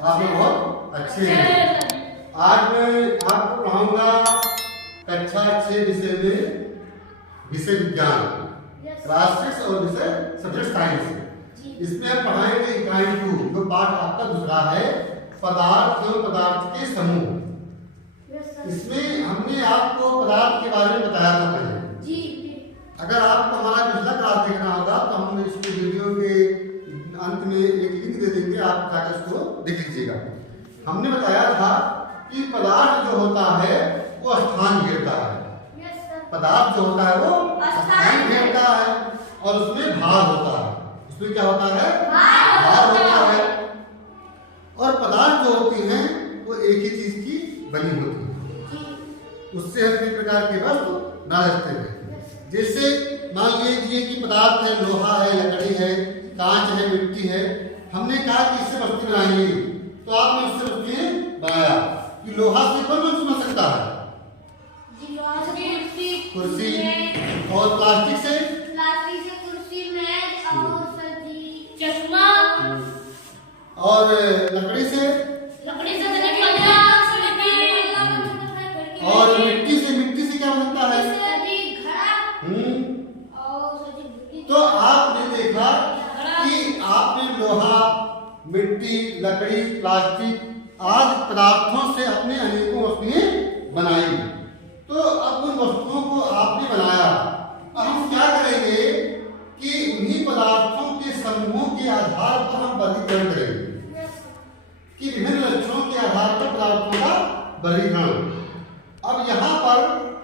आप लोग बहुत अच्छे हैं। आज मैं आपको पढ़ाऊंगा कक्षा 6 विषय में विषय विज्ञान क्लास 6 और विषय सब्जेक्ट साइंस। इसमें हम पढ़ाएंगे इकाई 2 जो पाठ आपका दूसरा है पदार्थ एवं पदार्थ के समूह। इसमें हमने आपको पदार्थ के बारे में बताया था पहले। अगर आपको हमारा पिछला क्लास देखना होगा तो हम इसको वीडियो के अंत में एक लिंक दे देंगे, आप जाकर उसको देख लीजिएगा। हमने बताया था कि पदार्थ जो होता है वो स्थान घेरता है। पदार्थ जो होता है वो स्थान घेरता है और उसमें भार होता है। उसमें क्या होता है? भार होता है। और पदार्थ जो होती हैं वो एक ही चीज की बनी होती है, उससे हम कई प्रकार के वस्तु बना सकते हैं। जैसे मान लीजिए कि पदार्थ है, लोहा है, लकड़ी है, कांच है, मिट्टी है। हमने कहा कि इससे वस्तु बनाएंगे तो आपने इससे वस्तुएं बनाया कि लोहा से कौन वस्तु बन सकता है? कुर्सी। और प्लास्टिक से कुर्सी, मेज और चश्मा। और लकड़ी से और मिट्टी से क्या बन सकता है? तो आपने देखा कि आपने लोहा, मिट्टी, लकड़ी, प्लास्टिक आदि पदार्थों से अपने अनेकों वस्तुएं बनाई। तो अब उन वस्तुओं को आपने बनाया। अब हम क्या करेंगे कि उन्हीं पदार्थों के समूहों के आधार पर हम वर्गीकरण करेंगे कि विभिन्न लक्षणों के आधार पर पदार्थों का वर्गीकरण। अब यहाँ पर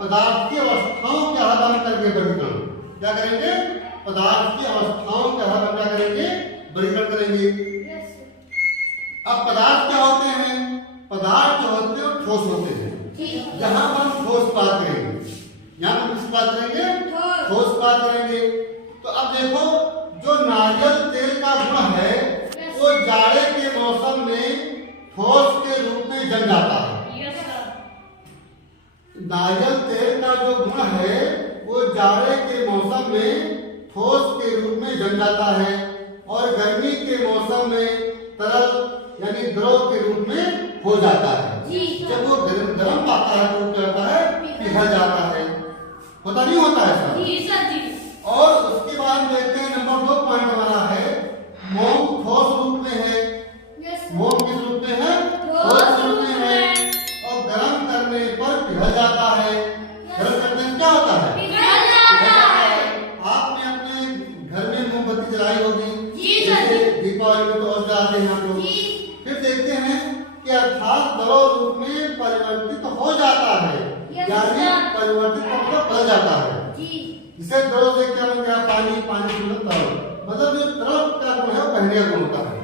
पदार्थ की अवस्थाओं के आधार पर करके वर्गीकरण क्या करेंगे? पदार्थ की अवस्थाओं के आधार पर क्या करेंगे? वर्गीकरण करेंगे। अब पदार्थ क्या होते हैं? पदार्थ जो होते हैं ठोस होते हैं। यहाँ पर हम ठोस बात करेंगे। यहाँ पर किस बात करेंगे? ठोस बात करेंगे। तो अब देखो, जो नारियल तेल का गुण है वो जाड़े के मौसम में ठोस के रूप में जम जाता है। नारियल तेल का जो गुण है वो जाड़े के मौसम में ठोस के रूप में जम जाता है और गर्मी के मौसम में तरल यानी द्रव के रूप में हो जाता है। जब वो गर्म पाता है तो क्या होता है? पिघल जाता है। होता नहीं होता है? और उसके बाद देखते हैं नंबर 2 पॉइंट हमारा है मोम ठोस रूप में है। मोम किस रूप में है? ठोस रूप में है और गर्म करने पर पिघल जाता है। गर्म करने से क्या होता है? पिघल जाता है। आपने अपने घर में मोमबत्ती जलाई होगी, दीपावली में तो और जलाते हैं हम लोग। फिर देखते हैं कि अर्थात द्रव रूप में परिवर्तित हो जाता है, यानी परिवर्तित मतलब बदल जाता है। इसे द्रव से क्या बन गया? पानी। पानी से तरल। मतलब जो द्रव का गुण है वो बहने का गुण होता है,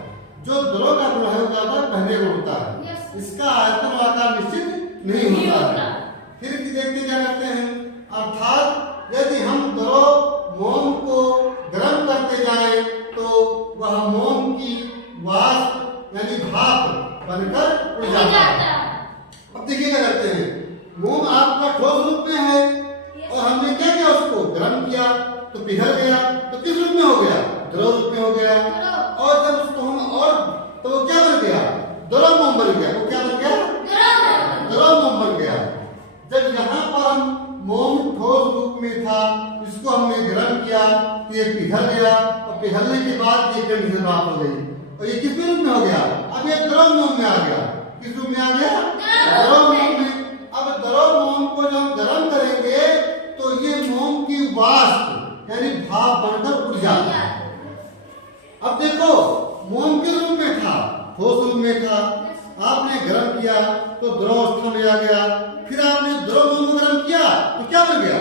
जो द्रव का गुण है वो क्या होता है? बहने का होता है। इसका आयतन और आकार निश्चित नहीं होता है। फिर देखते क्या करते हैं? अर्थात यदि हम द्रव मोम को गर्म करते जाएं तो वह मोम की वाष्प यानी भाप बनकर उड़ जाता है। अब देखिए क्या करते हैं, मोम आपका ठोस रूप में है और हमने क्या किया? उसको गर्म किया तो पिघल गया। तो किस रूप में हो गया? द्रव रूप में हो गया। और जब उसको हम और तो वो क्या बन गया? द्रव मोम बन गया। वो क्या बन गया? द्रव मोम बन गया। जब यहाँ पर हम मोम ठोस रूप में था, इसको हमने गर्म किया तो ये पिघल गया और पिघलने के बाद ये कंडीशन प्राप्त हो गई और ये किस रूप में हो गया? अब ये द्रव मोम में आ गया। किस रूप में आ गया? द्रव मोम में। अब द्रव मोम को जब हम गर्म करेंगे तो ये मोम की वाष्प यानी भाप बनकर उड़ जाता है। अब देखो, मोम किस रूप में था? ठोस रूप में था। आपने गर्म किया तो द्रव अवस्था में आ गया। फिर आपने द्रव मोम को गर्म किया तो क्या बन गया?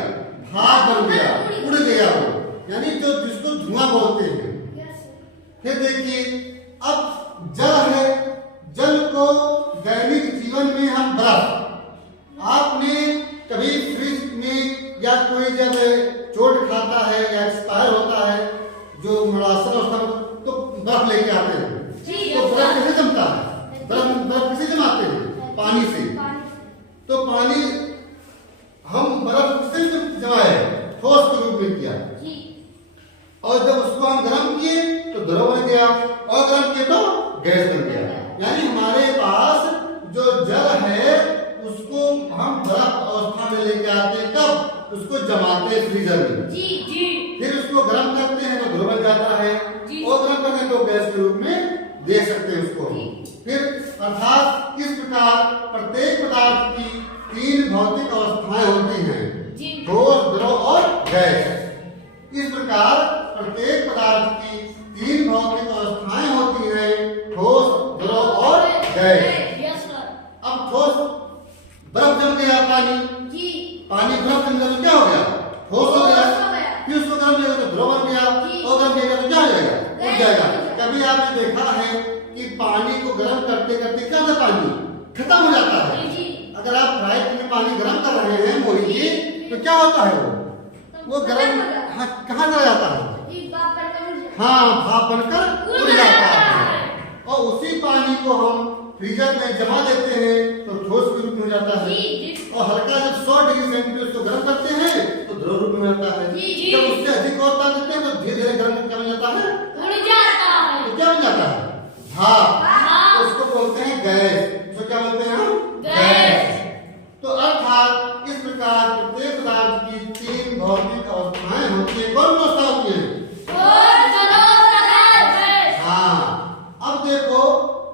भाप बन गया, उड़ गया वो, यानी जो जिसको धुआं बोलते हैं। फिर देखिए, अब जल है, जल को दैनिक जीवन में हम बर्फ, आपने कभी फ्रिज में या कोई जब चोट खाता है या एक्सपायर होता है जो मरासन अवस्था में तो बर्फ लेके आते हैं। तो बर्फ कैसे जमता है? बर्फ किसे जमाते हैं? पानी से। तो पानी हम बर्फ किसे जमाए? ठोस के रूप में किया और जब उसको हम गर्म किए तो द्रव बन गया और गर्म किए तो गैस बन गया। यानी हमारे पास जो जल है उसको हम बर्फ अवस्था में लेके आते हैं, कब? उसको जमाते हैं फ्रीजर में, जी जी। फिर उसको गर्म करते हैं तो ध्रुव बन जाता है, जी। और गर्म करने को गैस के रूप में दे सकते हैं उसको। फिर अर्थात इस प्रकार प्रत्येक पदार्थ की 3 भौतिक अवस्थाएं होती हैं, जी। ठोस, द्रव और गैस। इस प्रकार प्रत्येक पदार्थ की 3 भौतिक अवस्थाएं होती हैं, ठोस, द्रव और गैस। Yes sir. अब ठोस, बर्फ जम गया, पानी जी। पानी बर्फ जम गया तो क्या हो गया? ठोस हो गया। फिर उसको गर्म किया तो द्रव बन गया, जी। और गर्म किया तो क्या हो जाएगा? उड़ जाएगा। गैस। कभी आपने देखा है कि पानी को गर्म करते करते क्या होता है? पानी खत्म हो जाता है। जी जी। अगर आप फ्राई में पानी गर्म कर रहे हैं मोहित जी, तो क्या होता है? वो गर्म कहाँ चला जाता है? जी, बाप पर करूँ। हाँ, भाप बनकर उड़ उड़ जाता जाता है। है। और उसी पानी को हम फ्रीजर में जमा देते हैं तो ठोस के रूप में हो जाता है। जी जी। और हल्का जब 100 डिग्री सेंटीग्रेड उसको गर्म करते हैं तो द्रव रूप में आता है। जी, जी। जब उससे अधिक और ताप देते हैं तो धीरे धीरे गर्म क्या बन जाता है? उड़ जाता है। तो क्या बन जाता है? भाप। भाप। तो उसको बोलते हैं गैस। तो क्या बोलते हैं हम? गैस। तो अर्थात इस प्रकार प्रत्येक पदार्थ की 3 भौतिक अवस्थाएं होती है। कौन अवस्था होती है? ठोस, द्रव, गैस। हाँ। अब देखो,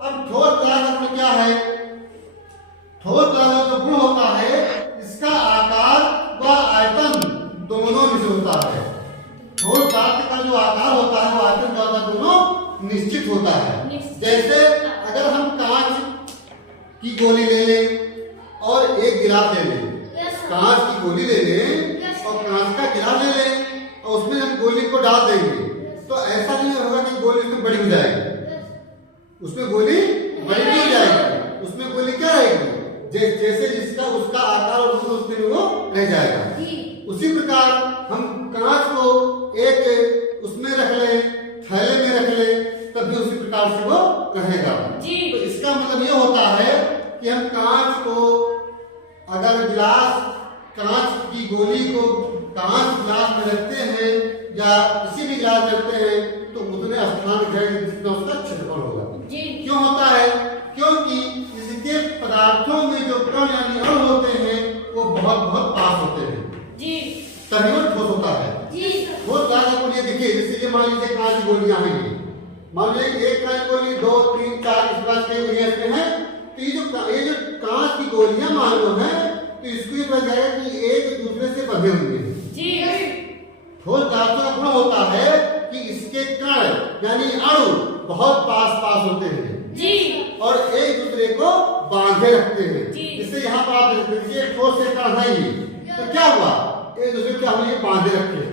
अब ठोस पदार्थ में क्या है? ठोस पदार्थ का जो गुण होता है, इसका आकार व आयतन दोनों निश्चित होता है। ठोस पदार्थ का जो आकार होता है वो आयतन का होता है, दोनों निश्चित होता है। जैसे अगर हम कांच की गोली ले लें और एक गिलास ले लें, यस सर। कांच की गोली ले लें और कांच का गिलास ले लें और उसमें हम गोली को डाल देंगे, तो ऐसा नहीं होगा कि गोली उसमें बड़ी हो जाएगी। उसमें गोली बड़ी नहीं हो जाएगी, उसमें गोली क्या रहेगी? जैसे जिसका उसका आकार और उसमें वो रह जाएगा। जी। उसी प्रकार हम कांच को एक उसमें रख लें, थैले में रख लें, तब भी उसी प्रकार से वो रहेगा। जी। तो इसका मतलब ये होता है कि हम कांच को अगर गिलास, कांच की गोली को कांच गिलास में रखते हैं या किसी भी गिलास में रखते हैं तो उतने स्थान जितना उसका क्षेत्रफल होगा। जी। क्यों होता है? क्योंकि इसके पदार्थों में जो कण यानी अणु होते हैं वो बहुत बहुत पास होते हैं, जी। तभी वो ठोस होता है। जी। ठोस पदार्थ को ये देखिए, जैसे मान लीजिए कांच की गोलियां हैं, मान लीजिए एक कांच की गोली 2 3 4 इस प्रकार की गोलियां इसमें हैं, तो ये जो कांच की गोलियां मान लो हैं, तो इसको ये पता जाएगा कि एक दूसरे से बंधे हुए हैं। जी। ठोस पदार्थों का गुण होता है कि इसके कण यानी अणु बहुत पास पास होते हैं जी। और एक दूसरे को बांधे रखते हैं। जी। इससे यहाँ पर आप देखिए ठोस से कण है ये, तो क्या हुआ? एक दूसरे को हम ये बांधे रखते हैं,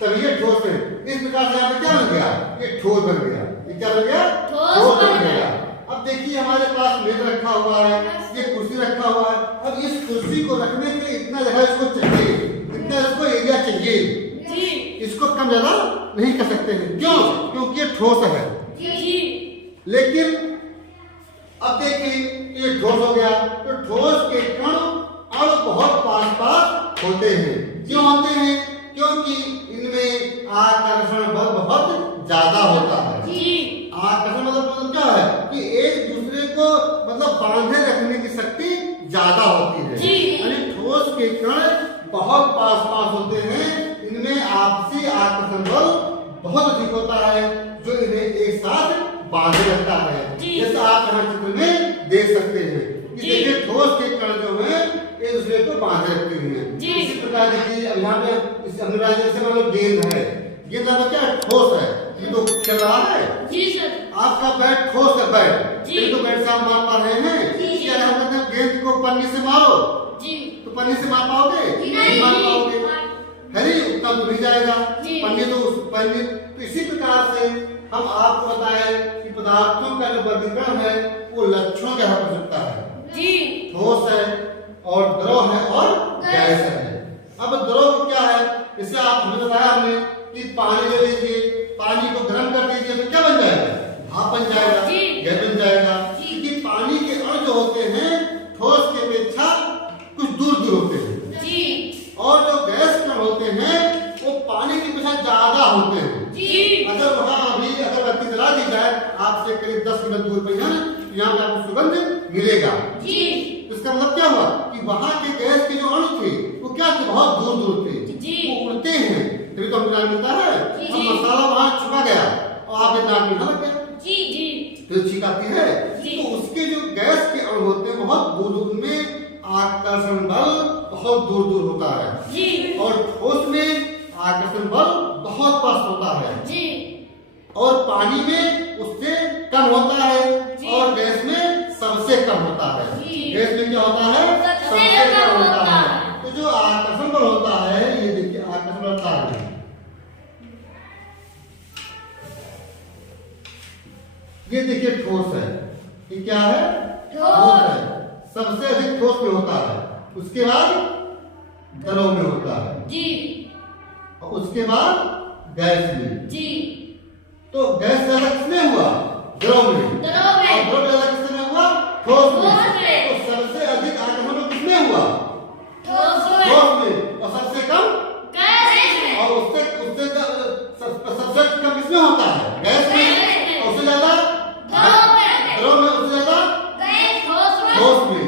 तभी ये ठोस है। इस प्रकार से यहाँ पे क्या बन गया? ये ठोस बन गया। ये क्या बन गया? ठोस बन बन गया। गया। अब देखिए हमारे पास मेज रखा हुआ है, ये कुर्सी रखा हुआ है। अब इस कुर्सी को रखने के लिए इतना जगह इसको चाहिए, इतना इसको एरिया चाहिए। जी। इसको कम ज्यादा नहीं कर सकते हैं। क्यों? क्योंकि ये ठोस है। जी। लेकिन अब देखिए ये ठोस हो गया, तो ठोस के कण अणु बहुत पास पास होते हैं। क्यों होते हैं? क्योंकि इनमें आकर्षण बल बहुत ज्यादा होता है। जी। आकर्षण मतलब क्या है? कि एक दूसरे को मतलब बांधे रखने की शक्ति ज्यादा होती है। जी। यानी ठोस के कण बहुत पास पास होते हैं, इनमें आपसी आकर्षण बल बहुत अधिक होता है जो इन्हें एक साथ बांधे रखता है। जैसे आप यहाँ चित्र में देख सकते हैं कि देखिए ठोस के कण जो है एक दूसरे को बांधे रखते हैं। इसी प्रकार देखिए अब यहाँ पे इस जैसे मान लो गेंद है, गेंद आपका क्या है? ठोस है। ये तो चल रहा है। जी सर। आपका बैट ठोस है, बैट जी। ये तो बैट से आप मार पा रहे हैं। जी। क्या हम कहते हैं गेंद को पन्नी से मारो, जी। तो पन्नी से मार पाओगे? नहीं। मार पाओगे है नहीं, उतना तो नहीं जाएगा। जी। पन्नी तो उस पन्नी, तो इसी प्रकार से हम आपको बताएं कि पदार्थों का जो वर्गीकरण है वो लक्षणों के आधार पर सकता है। जी। ठोस है और द्रव है और गैस है। अब द्रव क्या है? जैसे आप हमें बताया हमने कि पानी ले लीजिए, पानी को गर्म कर दीजिए तो क्या बन जाएगा? भाप बन जाएगा, जी। गैस बन जाएगा। जी। क्योंकि पानी के अणु जो होते हैं ठोस के अपेक्षा कुछ दूर दूर होते हैं। जी। और जो गैस कण होते हैं वो पानी की अपेक्षा ज्यादा होते हैं। जी। अगर वहां अभी अगर बत्ती जला दी जाए आपसे करीब 10 मिनट दूर पे है, तो यहाँ पे आपको सुगंध मिलेगा। जी। इसका मतलब क्या हुआ कि वहां के गैस के जो अणु थे वो क्या थे, बहुत दूर दूर थे, जी। वो उड़ते हैं, तभी तो हमको नाम मिलता है। जी, अब जी। मसाला वहां छुपा गया और आपके नाम में लग गया, जी जी तो छींक आती है। जी। तो उसके जो गैस के अणु होते हैं बहुत दूर दूर में, आकर्षण बल बहुत दूर दूर होता है। जी और ठोस में आकर्षण बल बहुत पास होता है। जी और पानी में उससे कम होता है जी। और गैस में सबसे कम होता है। जी। गैस में क्या होता है, सबसे कम होता है। तो जो आकर्षण बल होता है, ये देखिए आकर्षण बल होता है, ये देखिए ठोस है, ये क्या है, ठोस है, सबसे अधिक ठोस में होता है, उसके बाद द्रव में होता है, जी और उसके बाद गैस में। जी। तो गैस ज्यादा किसमें हुआ, द्रव में, द्रव में। और द्रव ज्यादा किसमें हुआ, ठोस में। ठोस में। तो सबसे अधिक आकर्षण बल किसमें हुआ, ठोस में। ठोस में, और सबसे कम, गैस में। और उससे उससे सबसे कम किसमें होता है, गैस में, और उससे ज्यादा द्रव में। द्रव में, उससे ज्यादा गैस ठोस में। ठोस में।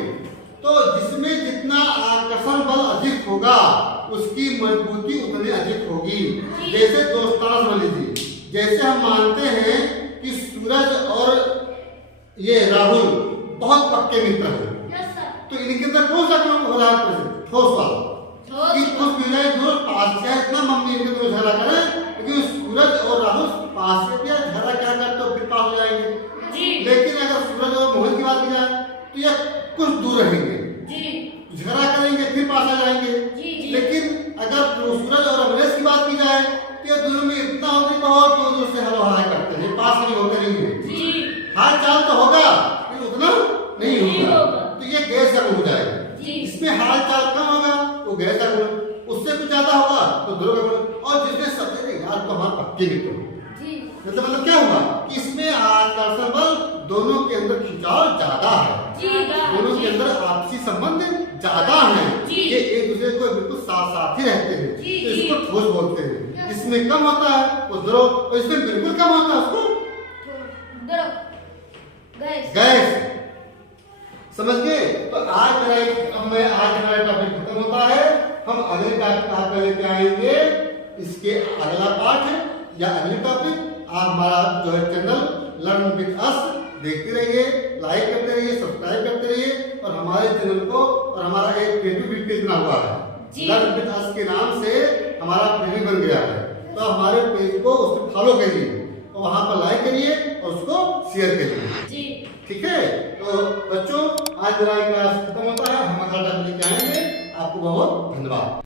तो जिसमें जितना आकर्षण बल अधिक होगा उसकी मजबूती उतनी अधिक होगी। जैसे दोस्ताना समझ लीजिए, जैसे हम मानते हैं कि सूरज और ये राहुल बहुत पक्के मित्र हैं, यस सर। तो इनके अंदर कौन सा गुण हो रहा है, ठोस वाला, ठोस कि कुछ मिले दूर पास से इतना मम्मी इनके दोनों झगड़ा करें, लेकिन सूरज और राहुल पास से भी झगड़ा क्या करते तो फिर पास हो जाएंगे। जी लेकिन अगर सूरज और मोहन की बात की जाए तो ये कुछ दूर रहेंगे, जी झगड़ा करेंगे फिर पास आ जाएंगे। जी जी। लेकिन अगर सूरज और अमरेश की बात की जाए तो ये दोनों में इतना होती बहुत दूर दूर से हवा हवा करते हैं, पास नहीं होते रहेंगे। जी हाल चाल तो होगा लेकिन उतना नहीं नहीं होगा, होगा। तो ये गैस का गुण हो जाएगा। जी। इसमें हाल चाल कम होगा तो गैस का गुण, उससे कुछ ज्यादा होगा तो द्रव का गुण, और जिसमें सबसे यार तो हमारे पक्के मित्र हो। जी मतलब क्या हुआ कि इसमें आकर्षण बल दोनों के अंदर खिंचाव ज्यादा है, जी दोनों के अंदर आपसी संबंध ज्यादा है, जी। ये एक दूसरे को बिल्कुल साथ साथ ही रहते हैं, जी, तो इसको जी। ठोस बोलते हैं। इसमें कम होता है वो द्रव, और इसमें बिल्कुल कम होता है उसको द्रव गैस। गैस। समझ गए? तो आज मेरा टॉपिक खत्म होता है। हम अगले टॉपिक आपका लेके आएंगे, इसके अगला पाठ या अगले टॉपिक। आप हमारा जो है चैनल लर्न विद अस देखते रहिए, लाइक करते रहिए, सब्सक्राइब करते रहिए, और हमारे चैनल को, और हमारा एक फेसबुक पेज बना हुआ है जी। लर्न विद अस के नाम से हमारा पेज बन गया है, तो हमारे पेज को उसको फॉलो करिए और वहां पर लाइक करिए और उसको शेयर करिए। जी ठीक है? तो बच्चों आज मेरा क्लास खत्म होता है, हम अगला टॉपिक लेके आएंगे। आपको बहुत धन्यवाद।